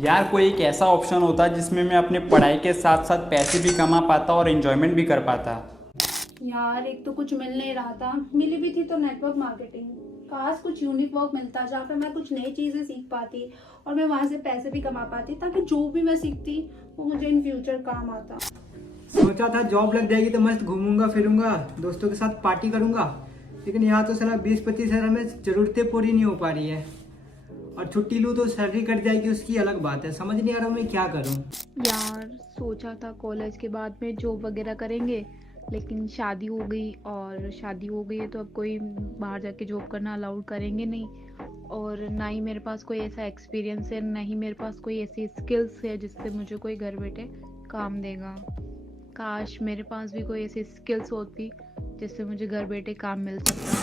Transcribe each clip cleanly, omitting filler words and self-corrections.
यार कोई एक ऐसा ऑप्शन होता जिसमें मैं अपने पढ़ाई के साथ साथ पैसे भी कमा पाता और एंजॉयमेंट भी कर पाता। यार एक तो कुछ मिल नहीं रहा था, मिली भी थी तो नेटवर्क मार्केटिंग। काश कुछ यूनिक वर्क मिलता जहाँ पे मैं कुछ नई चीजें सीख पाती और मैं वहां से पैसे भी कमा पाती, ताकि जो भी मैं सीखती वो मुझे इन फ्यूचर काम आता। सोचा था जॉब लग जाएगी तो मस्त घूमूंगा फिरूंगा, दोस्तों के साथ पार्टी करूंगा। लेकिन यहाँ तो साला 20-25 हज़ार में जरूरतें पूरी नहीं हो पा रही है। और छुट्टी लूँ तो सैलरी कट जाएगी, उसकी अलग बात है। समझ नहीं आ रहा मैं क्या करूँ। यार सोचा था कॉलेज के बाद में जॉब वगैरह करेंगे, लेकिन शादी हो गई और शादी हो गई है तो अब कोई बाहर जाके जॉब करना अलाउड करेंगे नहीं। और ना ही मेरे पास कोई ऐसा एक्सपीरियंस है, ना ही मेरे पास कोई ऐसी स्किल्स है जिससे मुझे कोई घर बैठे काम देगा। काश मेरे पास भी कोई ऐसी स्किल्स होती जिससे मुझे घर बैठे काम मिल सकता।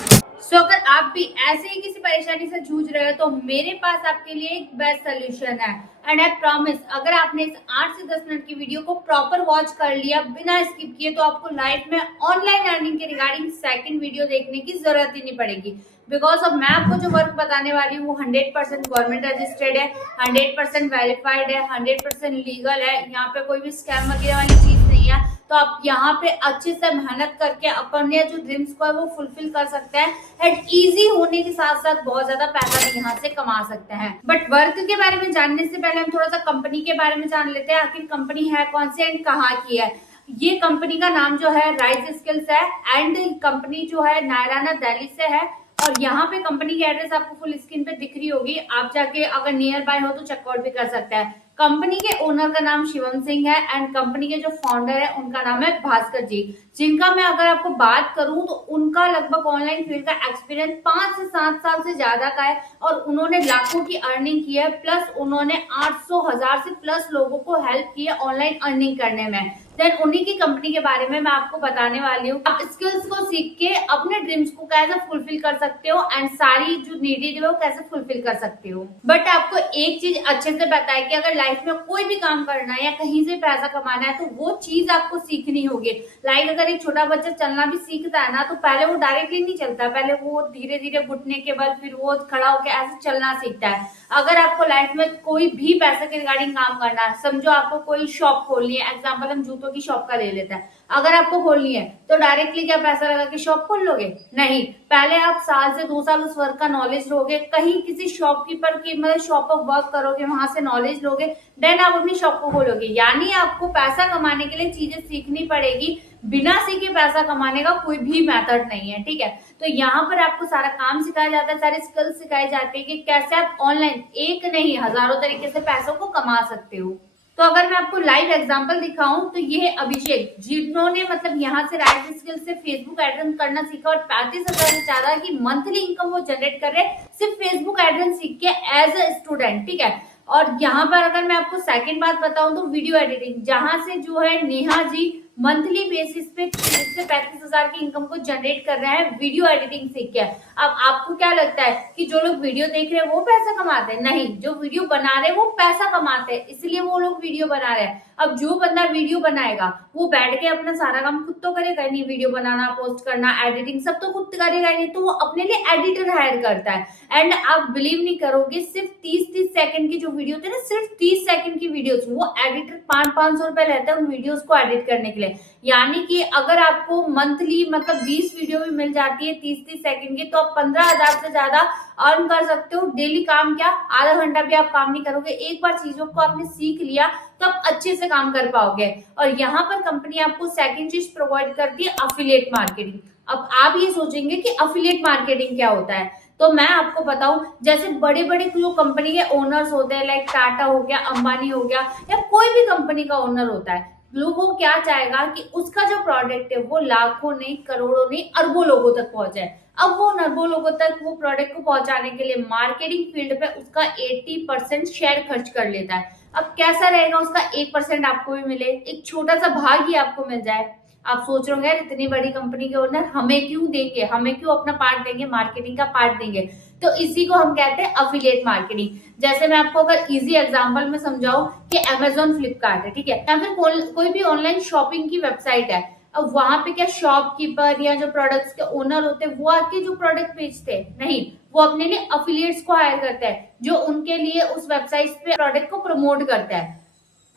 अगर आप भी ऐसे ही किसी परेशानी से जूझ रहे हो तो मेरे पास आपके लिए एक बेस्ट सोल्यूशन है। एंड आई प्रॉमिस, अगर आपने इस 8 से 10 मिनट की वीडियो को प्रॉपर वॉच कर लिया बिना स्किप किए, तो आपको लाइफ में ऑनलाइन अर्निंग के रिगार्डिंग सेकंड वीडियो देखने की जरूरत ही नहीं पड़ेगी। बिकॉज अब मैं आपको जो वर्क बताने वाली हूँ वो 100% गवर्नमेंट रजिस्टर्ड है, 100% वेरीफाइड है, 100% लीगल है। यहाँ पे कोई भी स्कैम वगैरह वाली चीज नहीं है। तो आप यहाँ पे अच्छे से मेहनत करके अपने जो ड्रीम्स को है वो फुलफिल कर सकते हैं। एंड इजी होने के साथ साथ बहुत ज्यादा पैसा भी यहाँ से कमा सकते हैं। बट वर्क के बारे में जानने से पहले हम थोड़ा सा कंपनी के बारे में जान लेते हैं। आखिर कंपनी है कौन सी एंड कहाँ की है। ये कंपनी का नाम जो है राइज स्किल्स है। एंड कंपनी जो है नायराना दिल्ली से है। और यहाँ पे कंपनी की एड्रेस आपको फुल स्क्रीन पे दिख रही होगी, आप जाके अगर नियर बाय हो तो चेकआउट भी कर सकते हैं। कंपनी के ओनर का नाम शिवम सिंह है एंड कंपनी के जो फाउंडर है उनका नाम है भास्कर जी, जिनका मैं अगर आपको बात करूं तो उनका लगभग ऑनलाइन फील्ड का एक्सपीरियंस 5 से 7 साल से ज्यादा का है। और उन्होंने लाखों की अर्निंग की है, प्लस उन्होंने 800,000 से प्लस लोगों को हेल्प की है ऑनलाइन अर्निंग करने में। देन उन्हीं की कंपनी के बारे में मैं आपको बताने वाली हूँ। आप स्किल्स को सीख के अपने ड्रीम्स को कैसे फुलफिल कर सकते हो एंड सारी जो नीडेड है वो कैसे फुलफिल कर सकते हो। बट आपको एक चीज अच्छे से पता है कि अगर लाइफ में कोई भी काम करना है या कहीं से पैसा कमाना है तो वो चीज आपको सीखनी होगी। लाइक अगर एक छोटा बच्चा चलना भी सीखता है ना, तो पहले वो डायरेक्टली नहीं चलता, पहले वो धीरे धीरे घुटने के बल फिर वो खड़ा होकर ऐसे चलना सीखता है। अगर आपको लाइफ में कोई भी पैसे के रिगार्डिंग काम करना है, समझो आपको कोई शॉप खोलनी है, एग्जाम्पल हम जूतों की शॉप का ले लेते हैं। अगर आपको खोलनी है तो डायरेक्टली क्या पैसा लगा के शॉप खोल लोगे? नहीं, पहले आप साल से 2 साल उस वर्क का नॉलेज लोगे, कहीं किसी शॉपकीपर की मतलब शॉप पर वर्क करोगे, वहां से नॉलेज लोगे, देन आप अपनी शॉप को खोलोगे। यानी आपको पैसा कमाने के लिए चीजें सीखनी पड़ेगी। बिना सीखे पैसा कमाने का कोई भी मेथड नहीं है, ठीक है। तो यहाँ पर आपको सारा काम सिखाया जाता है, सारे स्किल्स सिखाए जाते हैं कि कैसे आप ऑनलाइन एक नहीं हजारों तरीके से पैसों को कमा सकते हो। तो अगर मैं आपको लाइव एग्जांपल दिखाऊं तो ये है अभिषेक, जिन्होंने मतलब यहाँ से राइट स्किल से फेसबुक एड्रेस करना सीखा और 35,000 से ज्यादा की मंथली इनकम वो जनरेट कर रहे सिर्फ फेसबुक एड्रेस सीख के एज अ स्टूडेंट, ठीक है। और यहाँ पर अगर मैं आपको सेकंड बात बताऊं तो वीडियो एडिटिंग, जहां से जो है नेहा जी मंथली बेसिस पे 30 से 35,000 की इनकम को जनरेट कर रहे हैं वीडियो एडिटिंग सीख के। अब आपको क्या लगता है कि जो लोग वीडियो देख रहे हैं वो पैसा कमाते हैं? नहीं, जो वीडियो बना रहे हैं वो पैसा कमाते हैं, इसलिए वो लोग वीडियो बना रहे हैं। अब जो बंदा वीडियो बनाएगा वो बैठ के अपना सारा काम खुद तो करेगा नहीं, वीडियो बनाना, पोस्ट करना, एडिटिंग सब तो खुद करेगा नहीं, तो वो अपने लिए एडिटर हायर करता है। एंड आप बिलीव नहीं करोगे, सिर्फ 30-30 सेकंड की जो वीडियो थे ना, सिर्फ 30 सेकंड की वीडियोस, वो एडिटर 500-500 रुपए रहता है उन वीडियोस को एडिट करने के लिए। यानी कि अगर आपको मंथली मतलब 20 वीडियो भी मिल जाती है 30-30 सेकंड की, तो आप 15,000 से ज्यादा अर्न कर सकते हो डेली। काम क्या, आधा घंटा भी आप काम नहीं करोगे, एक बार चीजों को आपने सीख लिया तो आप अच्छे से काम कर पाओगे। और यहाँ पर कंपनी आपको सेकंड चीज प्रोवाइड करती है, अफिलिएट मार्केटिंग। अब आप ये सोचेंगे कि अफिलिएट मार्केटिंग क्या होता है, तो मैं आपको बताऊं, जैसे बड़े बड़े जो कंपनी के ओनर्स होते हैं, लाइक टाटा हो गया, अंबानी हो गया, या कोई भी कंपनी का ओनर होता है, लोगों क्या चाहेगा कि उसका जो प्रोडक्ट है वो लाखों नहीं, करोड़ों नहीं, अरबों लोगों तक पहुंचे। अब वो अरबों लोगों तक वो प्रोडक्ट को पहुंचाने के लिए मार्केटिंग फील्ड पे उसका 80% शेयर खर्च कर लेता है। अब कैसा रहेगा, उसका 1% आपको भी मिले, एक छोटा सा भाग ही आपको मिल जाए। आप सोच रहे होंगे इतनी बड़ी कंपनी के ओनर हमें क्यों देंगे, हमें क्यों अपना पार्ट देंगे, मार्केटिंग का पार्ट देंगे। तो इसी को हम कहते हैं अफिलिएट मार्केटिंग। जैसे मैं आपको अगर इजी एग्जांपल में समझाऊं कि अमेजोन, फ्लिपकार्ट है, ठीक है, या फिर कोई भी ऑनलाइन शॉपिंग की वेबसाइट है। अब वहां पे क्या शॉपकीपर या जो प्रोडक्ट्स के ओनर होते हैं वो आके जो प्रोडक्ट बेचते हैं? नहीं, वो अपने लिए अफिलिएट्स को हायर करता है जो उनके लिए उस वेबसाइट पे प्रोडक्ट को प्रमोट करता है।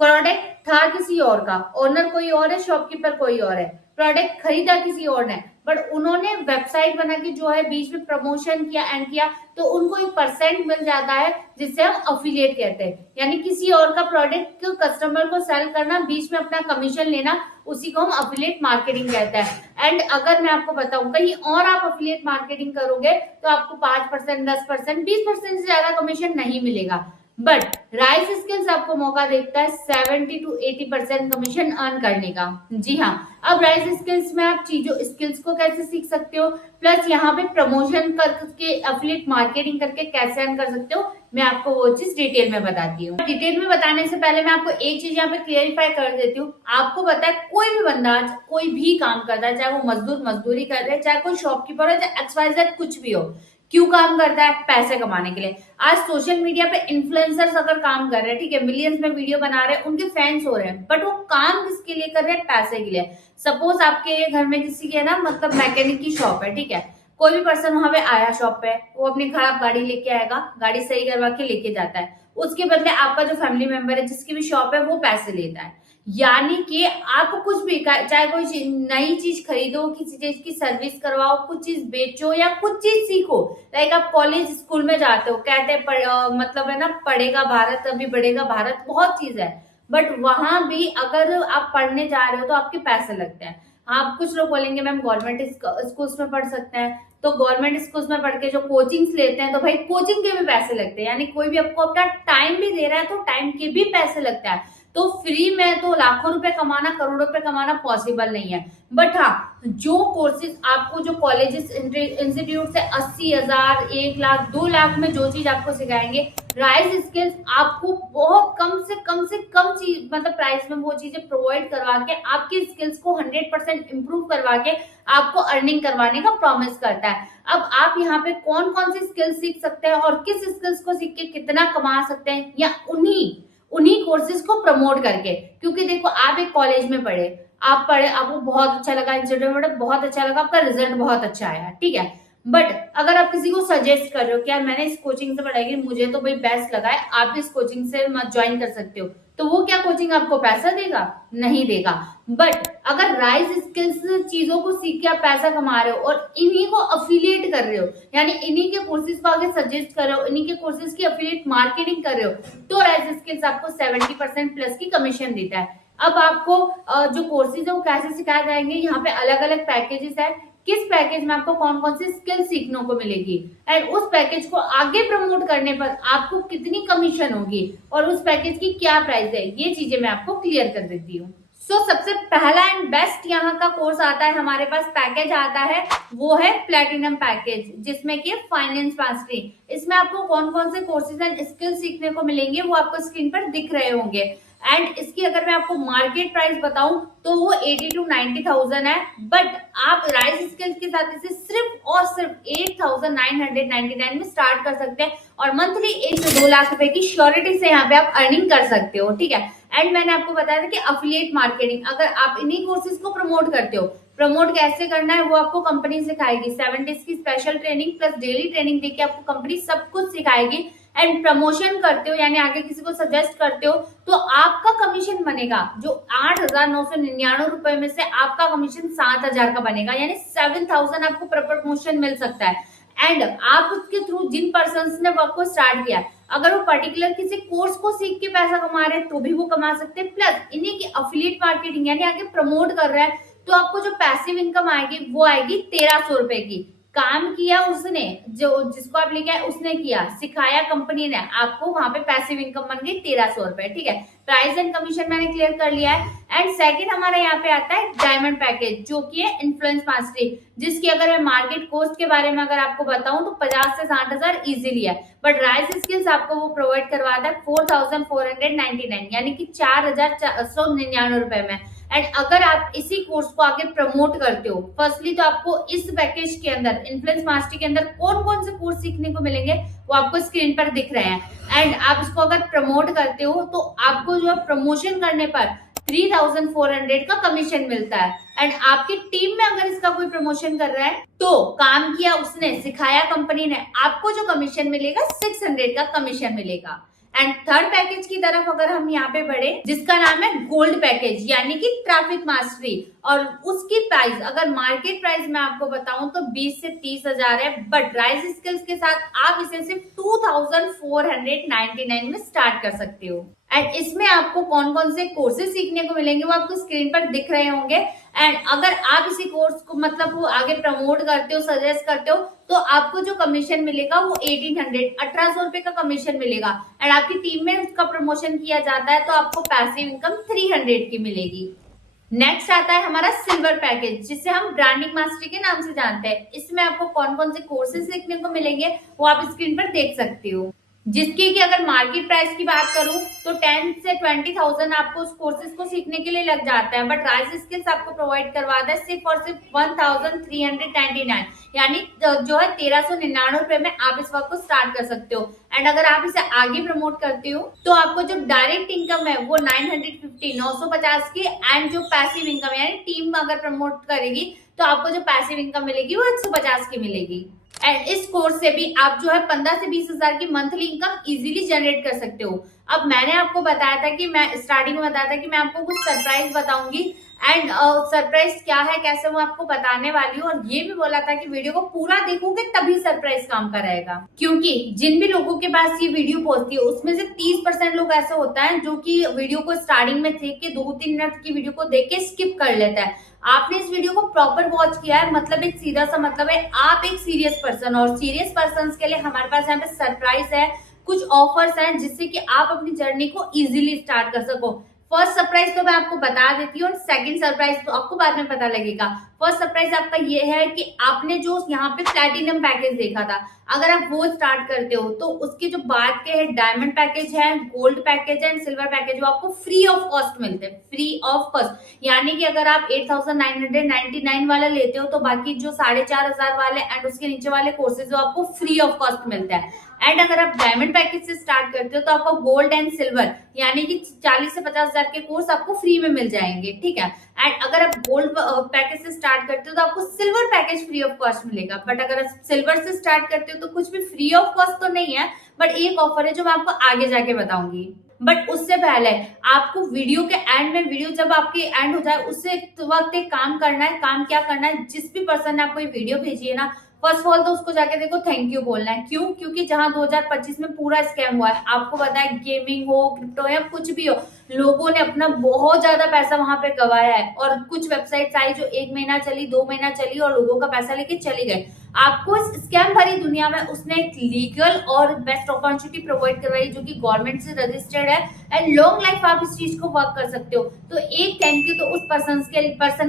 प्रोडक्ट था किसी और का, ओनर कोई और है, शॉपकीपर कोई और है, प्रोडक्ट खरीदा किसी और ने, बट उन्होंने वेबसाइट बना के जो है बीच में प्रमोशन किया एंड किया, तो उनको एक परसेंट मिल जाता है जिससे हम अफिलिएट कहते हैं। यानी किसी और का प्रोडक्ट कस्टमर को सेल करना, बीच में अपना कमीशन लेना, उसी को हम अफिलिएट मार्केटिंग कहते हैं। एंड अगर मैं आपको बताऊं कहीं और आप अफिलिएट मार्केटिंग करोगे तो आपको 5%, 10%, 20% से ज्यादा कमीशन नहीं मिलेगा, बट राइज स्किल्स आपको मौका देता है 70 to 80% कमीशन अर्न करने का। जी हाँ, अब राइज स्किल्स में आप स्किल्स को कैसे सीख सकते हो, प्लस यहाँ पे प्रमोशन करके एफिलिएट मार्केटिंग करके कैसे अर्न कर सकते हो, मैं आपको वो चीज डिटेल में बताती हूँ। डिटेल में बताने से पहले मैं आपको एक चीज यहाँ पे क्लियरिफाई कर देती हूँ। आपको पता है कोई भी बंदा कोई भी काम करता है, चाहे वो मजदूरी कर रहे हैं, चाहे कोई शॉपकीपर हो, चाहे XYZ कुछ भी हो, क्यों काम करता है? पैसे कमाने के लिए। आज सोशल मीडिया पे इन्फ्लुएंसर्स अगर काम कर रहे हैं, ठीक है, मिलियंस में वीडियो बना रहे हैं, उनके फैंस हो रहे हैं, बट वो काम किसके लिए कर रहे हैं? पैसे के लिए। सपोज आपके घर में किसी के ना मतलब मैकेनिक की शॉप है, ठीक है, कोई भी पर्सन वहां पे आया शॉप पे, वो अपनी खराब गाड़ी लेके आएगा, गाड़ी सही करवा के लेके जाता है, उसके बदले आपका जो फैमिली मेंबर है जिसकी भी शॉप है वो पैसे लेता है। यानी कि आप कुछ भी, चाहे कोई नई चीज खरीदो, किसी चीज की सर्विस करवाओ, कुछ चीज बेचो या कुछ चीज सीखो, लाइक आप कॉलेज स्कूल में जाते हो, कहते हैं मतलब है ना, पढ़ेगा भारत तभी बढ़ेगा भारत, बहुत चीज है, बट वहां भी अगर आप पढ़ने जा रहे हो तो आपके पैसे लगते हैं। आप कुछ लोग बोलेंगे मैम गवर्नमेंट स्कूल्स में पढ़ सकते हैं, तो गवर्नमेंट स्कूल्स में पढ़ के जो कोचिंग्स लेते हैं तो भाई कोचिंग के भी पैसे लगते हैं, यानी कोई भी आपको अपना टाइम भी दे रहा है तो टाइम के भी पैसे लगते हैं। तो फ्री में तो लाखों रुपए कमाना, करोड़ों रुपए कमाना पॉसिबल नहीं है, बट हाँ, जो कोर्सेज आपको जो कॉलेजेस इंस्टीट्यूट से 80,000, 1 लाख, 2 लाख में जो चीज आपको सिखाएंगे, राइज स्किल्स आपको बहुत कम से कम चीज मतलब प्राइस में वो चीजें प्रोवाइड करवा के आपकी स्किल्स को 100% इम्प्रूव करवा के आपको अर्निंग करवाने का प्रॉमिस करता है। अब आप यहाँ पे कौन कौन सी स्किल्स सीख सकते हैं और किस स्किल्स को सीख के कितना कमा सकते हैं, या उन्हीं कोर्सेज को प्रमोट करके, क्योंकि देखो आप एक कॉलेज में पढ़े, आपको बहुत अच्छा लगा, इंस्टीट्यूट में बहुत अच्छा लगा, आपका रिजल्ट बहुत अच्छा आया, ठीक है, बट अगर आप किसी को सजेस्ट कर रहे हो कि यार मैंने इस कोचिंग से पढ़ाई की, मुझे तो भाई बेस्ट लगा है, आप इस कोचिंग से ज्वाइन कर सकते हो, तो वो क्या कोचिंग आपको पैसा देगा? नहीं देगा। बट अगर राइज स्किल्स चीजों को सीख के आप पैसा कमा रहे हो और इन्हीं को अफिलिएट कर रहे हो, यानी इन्हीं के कोर्सेज को आगे सजेस्ट कर रहे हो, इन्हीं के कोर्सेज की अफिलिएट मार्केटिंग कर रहे हो, तो राइज स्किल्स आपको 70% प्लस की कमीशन देता है। अब आपको जो कोर्सेज है वो कैसे सिखाए जाएंगे, यहाँ पे अलग अलग पैकेजेस है, किस पैकेज में आपको कौन कौन सी स्किल सीखने को मिलेगी, एंड उस पैकेज को आगे प्रमोट करने पर आपको कितनी कमीशन होगी, और उस पैकेज की क्या प्राइस है, ये चीजें मैं आपको क्लियर कर देती हूँ। सबसे पहला एंड बेस्ट यहाँ का कोर्स आता है, हमारे पास पैकेज आता है, वो है प्लेटिनम पैकेज, जिसमें कि फाइनेंस मास्टरी। इसमें आपको कौन कौन से कोर्सेज एंड स्किल सीखने को मिलेंगे वो आपको स्क्रीन पर दिख रहे होंगे, एंड इसकी अगर मैं आपको मार्केट प्राइस बताऊं तो वो 80 to 90,000 है, बट आप राइज स्किल्स के साथ इसे सिर्फ और सिर्फ 8,999 में स्टार्ट कर सकते हैं, और मंथली 1 से 2 लाख रुपए की श्योरिटी से यहाँ पे आप अर्निंग कर सकते हो, ठीक है। एंड मैंने आपको बताया था कि अफिलिएट मार्केटिंग, अगर आप इन्हीं कोर्सेज को प्रमोट करते हो, प्रमोट कैसे करना है वो आपको कंपनी सिखाएगी, 7 डेज की special training plus daily training देके आपको कंपनी सब कुछ सिखाएगी, एंड प्रमोशन करते हो यानी आगे किसी को सजेस्ट करते हो तो आपका कमीशन बनेगा, जो 8,999 रुपए में से आपका कमीशन 7,000 का बनेगा, यानी 7,000 आपको प्रमोशन मिल सकता है। एंड आप उसके थ्रू जिन पर्सन ने वर्क को स्टार्ट किया, अगर वो पर्टिकुलर किसी कोर्स को सीख के पैसा कमा रहे हैं तो भी वो कमा सकते हैं, प्लस इन्हीं की अफिलिएट मार्केटिंग यानी आगे प्रमोट कर रहा है तो आपको जो पैसिव इनकम आएगी वो आएगी 1,300 रुपए की। काम किया उसने, जो जिसको आप लेके आए उसने किया, सिखाया कंपनी ने, आपको वहां पे पैसिव इनकम बन गई 1,300 रुपए, ठीक है। प्राइस एंड कमीशन मैंने क्लियर कर लिया है। एंड सेकंड हमारा यहाँ पे आता है डायमंड पैकेज, जो कि है इन्फ्लुएंस मास्टरी, जिसकी अगर मैं मार्केट कॉस्ट के बारे में अगर आपको बताऊं तो 50 से 60,000 इजीली है, बट राइज स्किल्स आपको वो प्रोवाइड करवाता है 4,499 यानी कि 4,499 रुपए में। एंड अगर आप इसी कोर्स को आगे प्रमोट करते हो, फर्स्टली तो आपको इस पैकेज के अंदर इन्फ्लुएंस मास्टरी के अंदर कौन कौन से कोर्स सीखने को मिलेंगे वो आपको स्क्रीन पर दिख रहे हैं। एंड आप इसको अगर प्रमोट करते हो तो आपको जो है प्रमोशन करने पर 3,400 का कमीशन मिलता है। एंड आपकी टीम में अगर इसका कोई प्रमोशन कर रहा है तो काम किया उसने, सिखाया कंपनी ने, आपको जो कमीशन मिलेगा 600 का कमीशन मिलेगा। एंड थर्ड पैकेज की तरफ अगर हम यहाँ पे बढ़े जिसका नाम है गोल्ड पैकेज यानी कि ट्रैफिक मास्टरी, और उसकी प्राइस अगर मार्केट प्राइस मैं आपको बताऊं तो 20 से 30 हजार है, बट राइज स्किल्स के साथ आप इसे सिर्फ 2499 में स्टार्ट कर सकते हो। एंड इसमें आपको कौन कौन से कोर्सेज सीखने को मिलेंगे वो आपको स्क्रीन पर दिख रहे होंगे। एंड अगर आप इसी कोर्स को मतलब वो आगे प्रमोट करते हो, सजेस्ट करते हो, तो आपको जो कमीशन मिलेगा वो 1800 रुपए का कमीशन मिलेगा। एंड आपकी टीम में उसका प्रमोशन किया जाता है तो आपको पैसिव इनकम 300 की मिलेगी। नेक्स्ट आता है हमारा सिल्वर पैकेज जिसे हम ब्रांडिंग मास्टरी के नाम से जानते हैं। इसमें आपको कौन कौन से कोर्सेज सीखने को मिलेंगे वो आप स्क्रीन पर देख सकते हो, जिसकी कि अगर मार्केट प्राइस की बात करूं तो 10 से 20,000 आपको उस कोर्सेज को सीखने के लिए लग जाता है, बट राइज स्किल्स आपको प्रोवाइड करवाता है सिर्फ और सिर्फ 1399 यानी जो है 1399 रुपए में आप इस वर्क को स्टार्ट कर सकते हो। एंड अगर आप इसे आगे प्रमोट करते हो तो आपको जो डायरेक्ट इनकम है वो 950 की, एंड जो पैसिव इनकम यानी टीम अगर प्रमोट करेगी तो आपको जो पैसिव इनकम मिलेगी वो 150 की मिलेगी। एंड इस कोर्स से भी आप जो है 15 से 20 हजार की मंथली इनकम इजीली जनरेट कर सकते हो। अब मैंने आपको बताया था कि मैं स्टार्टिंग में बताया था कि मैं आपको कुछ सरप्राइज बताऊंगी, एंड सरप्राइज क्या है कैसे वो आपको बताने वाली हूँ, और ये भी बोला था कि वीडियो को पूरा देखोगे तभी सरप्राइज काम करेगा, क्योंकि जिन भी लोगों के पास ये वीडियो पहुंचती है उसमें से 30% लोग ऐसे होता है जो कि वीडियो को स्टार्टिंग में देख के 2-3 मिनट की वीडियो को देख के स्किप कर लेता है। आपने इस वीडियो को प्रॉपर वॉच किया है, मतलब एक सीधा सा मतलब है आप एक सीरियस पर्सन, और सीरियस पर्सन के लिए हमारे पास यहाँ पे सरप्राइज है, कुछ ऑफर्स हैं जिससे कि आप अपनी जर्नी को इजीली स्टार्ट कर सको। फर्स्ट सरप्राइज तो मैं आपको बता देती हूँ, और सेकंड सरप्राइज तो आपको बाद में पता लगेगा। फर्स्ट सरप्राइज आपका ये है कि आपने जो यहाँ पे प्लैटिनम पैकेज देखा था, अगर आप वो स्टार्ट करते हो तो उसके जो बाद के है डायमंड पैकेज है, गोल्ड पैकेज है एंड सिल्वर पैकेज वो आपको फ्री ऑफ कॉस्ट मिलते हैं, फ्री ऑफ कॉस्ट। यानी कि अगर आप 8,999 वाला लेते हो तो बाकी जो 4,500 वाले एंड उसके नीचे वाले कोर्सेज वो आपको फ्री ऑफ कॉस्ट मिलता है। एंड अगर आप डायमंड पैकेज से स्टार्ट करते हो तो आपको गोल्ड एंड सिल्वर यानी कि 40 से 50 हजार के कोर्स आपको फ्री में मिल जाएंगे, ठीक है। एंड अगर आप गोल्ड पैकेज से स्टार्ट करते हो तो आपको silver package free of cost मिलेगा, बट अगर आप सिल्वर से स्टार्ट करते हो तो कुछ भी फ्री ऑफ कॉस्ट तो नहीं है, बट एक ऑफर है जो मैं आपको आगे जाके बताऊंगी। बट उससे पहले आपको वीडियो के एंड में, वीडियो जब आपकी एंड हो जाए उससे वक्त एक काम करना है। काम क्या करना है, जिस भी पर्सन ने आपको ये वीडियो भेजी है ना, फर्स्ट ऑफ ऑल तो उसको जाके देखो थैंक यू बोलना है। क्यों? क्योंकि जहां 2025 में पूरा स्कैम हुआ है, आपको पता है गेमिंग हो, क्रिप्टो या कुछ भी हो, लोगों ने अपना बहुत ज्यादा पैसा वहां पे गवाया है, और कुछ वेबसाइट्स आई जो 1 महीना चली, 2 महीना चली और लोगों का पैसा लेके चली गए। आपको इस स्कैम भरी दुनिया में उसने एक लीगल और बेस्ट अपॉर्चुनिटी प्रोवाइड करवाई जो कि गवर्नमेंट से रजिस्टर्ड है, एंड लॉन्ग लाइफ आप इस चीज को वर्क कर सकते हो। तो एक थैंक यू तो उस पर्सन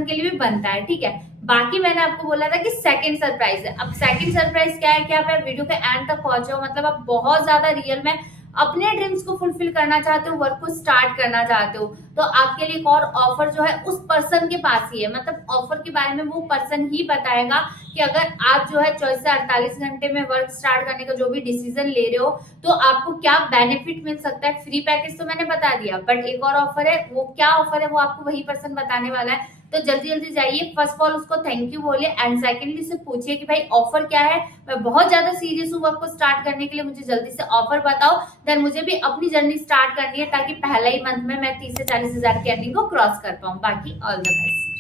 के लिए भी बनता है, ठीक है। बाकी मैंने आपको बोला था कि सेकंड सरप्राइज है। अब सेकंड सरप्राइज क्या है कि आप वीडियो के एंड तक पहुंचो, मतलब आप बहुत ज्यादा रियल में अपने ड्रीम्स को फुलफिल करना चाहते हो, वर्क को स्टार्ट करना चाहते हो, तो आपके लिए एक और ऑफर जो है उस पर्सन के पास ही है। मतलब ऑफर के बारे में वो पर्सन ही बताएगा कि अगर आप जो है 24 से 48 घंटे में वर्क स्टार्ट करने का जो भी डिसीजन ले रहे हो तो आपको क्या बेनिफिट मिल सकता है। फ्री पैकेज तो मैंने बता दिया, बट एक और ऑफर है, वो क्या ऑफर है वो आपको वही पर्सन बताने वाला है। तो जल्दी जल्दी जाइए, फर्स्ट ऑफ ऑल उसको थैंक यू बोलिए, एंड सेकेंडली से पूछिए कि भाई ऑफर क्या है, मैं बहुत ज्यादा सीरियस हूँ वर्क को स्टार्ट करने के लिए, मुझे जल्दी से ऑफर बताओ, देन मुझे भी अपनी जर्नी स्टार्ट करनी है ताकि पहला ही मंथ में मैं 30 से 40 हजार की अर्निंग को क्रॉस कर पाऊँ। बाकी ऑल द बेस्ट।